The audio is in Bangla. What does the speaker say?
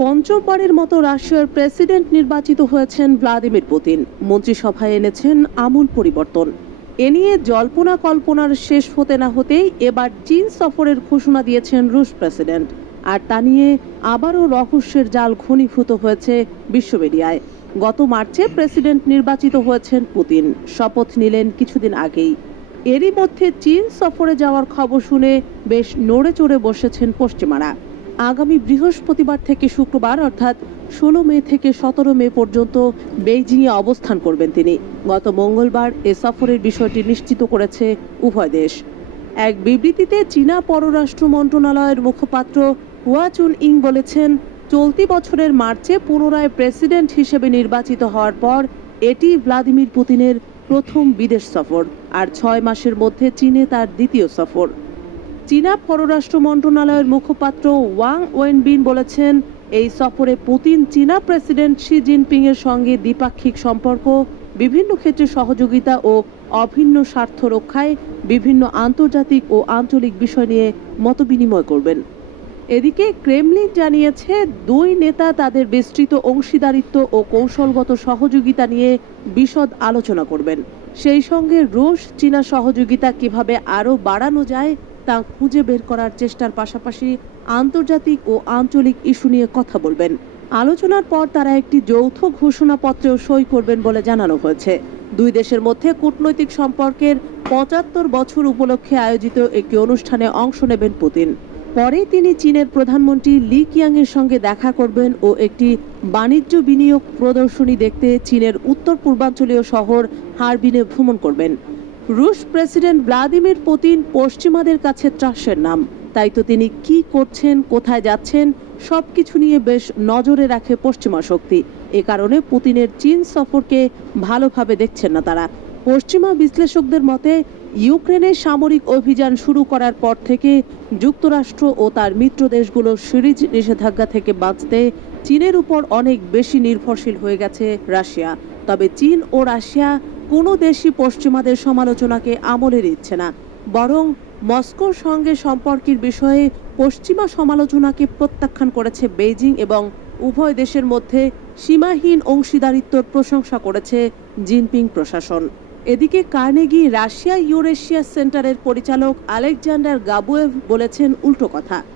পঞ্চমবারের মতো রাশিয়ার প্রেসিডেন্ট নির্বাচিত হয়েছেন ভ্লাদিমির পুতিন। মন্ত্রিসভায় এনেছেন আমূল পরিবর্তন। এ নিয়ে জল্পনা কল্পনার শেষ হতে না হতেই এবার চীন সফরের ঘোষণা দিয়েছেন রুশ প্রেসিডেন্ট। আর তা নিয়ে আবারও রহস্যের জাল ঘনীভূত হয়েছে বিশ্ব মিডিয়ায়। গত মার্চে প্রেসিডেন্ট নির্বাচিত হয়েছেন পুতিন, শপথ নিলেন কিছুদিন আগেই। এরই মধ্যে চীন সফরে যাওয়ার খবর শুনে বেশ নড়ে চড়ে বসেছেন পশ্চিমারা। আগামী বৃহস্পতিবার থেকে শুক্রবার অর্থাৎ 16 মে থেকে 17 মে পর্যন্ত বেইজিংয়ে অবস্থান করবেন তিনি। গত মঙ্গলবার এ সফরের বিষয়টি নিশ্চিত করেছে উভয় দেশ। এক বিবৃতিতে চীনা পররাষ্ট্র মন্ত্রণালয়ের মুখপাত্র হুয়া চুনইং বলেছেন, চলতি বছরের মার্চে পুনরায় প্রেসিডেন্ট হিসেবে নির্বাচিত হওয়ার পর এটি ভ্লাদিমির পুতিনের প্রথম বিদেশ সফর, আর 6 মাসের মধ্যে চীনে তার দ্বিতীয় সফর। চীনা পররাষ্ট্র মন্ত্রণালয়ের মুখপাত্র ওয়াং ওয়েনবিন বলেছেন, এই সফরে পুতিন চীনা প্রেসিডেন্ট শি জিনপিং এর সঙ্গে দ্বিপাক্ষিক সম্পর্ক, বিভিন্ন ক্ষেত্রে সহযোগিতা ও অভিন্ন স্বার্থ রক্ষায় বিভিন্ন আন্তর্জাতিক ও আঞ্চলিক বিষয় নিয়ে মতবিনিময় করবেন। এদিকে ক্রেমলিন জানিয়েছে, দুই নেতা তাদের বিস্তৃত অংশীদারিত্ব ও কৌশলগত সহযোগিতা নিয়ে বিশদ আলোচনা করবেন। সেই সঙ্গে রুশ চীনা সহযোগিতা কিভাবে আরও বাড়ানো যায় তা খুঁজে বের করার চেষ্টার পাশাপাশি আন্তর্জাতিক ও আঞ্চলিক ইস্যু নিয়ে কথা বলবেন। আলোচনার পর তারা একটি যৌথ ঘোষণাপত্রেও সই করবেন বলে জানানো হয়েছে। দুই দেশের মধ্যে কূটনৈতিক সম্পর্কের 75 বছর উপলক্ষে আয়োজিত একটি অনুষ্ঠানে অংশ নেবেন পুতিন। পরে তিনি চীনের প্রধানমন্ত্রী লি কিয়াং এর সঙ্গে দেখা করবেন ও একটি বাণিজ্য বিনিয়োগ প্রদর্শনী দেখতে চীনের উত্তর পূর্বাঞ্চলীয় শহর হারবিনে ভ্রমণ করবেন। রুশ প্রেসিডেন্ট ভ্লাদিমির পুতিন পশ্চিমাদের কাছে ত্রাসের নাম, তাই তো তিনি কি করছেন, কোথায় যাচ্ছেন সবকিছু নিয়ে বেশ নজরে রাখে পশ্চিমা শক্তি। এ কারণে পুতিনের চীন সফরকে ভালোভাবে দেখছেন না তারা। পশ্চিমা বিশ্লেষকদের মতে, ইউক্রেনে সামরিক অভিযান শুরু করার পর থেকে যুক্তরাষ্ট্র ও তার মিত্র দেশগুলো সিরিজ নিষেধাজ্ঞা থেকে বাঁচতে চীনের উপর অনেক বেশি নির্ভরশীল হয়ে গেছে রাশিয়া। তবে চীন ও রাশিয়া কোনো দেশই পশ্চিমাদের সমালোচনাকে আমলে নিচ্ছে না, বরং মস্কোর সঙ্গে সম্পর্কের বিষয়ে পশ্চিমা সমালোচনাকে প্রত্যাখ্যান করেছে বেইজিং এবং উভয় দেশের মধ্যে সীমাহীন অংশীদারিত্বর প্রশংসা করেছে জিনপিং প্রশাসন। এদিকে কার্নেগি রাশিয়া ইউরেশিয়া সেন্টারের পরিচালক আলেকজান্ডার গাবুয়েভ বলেছেন উল্টো কথা।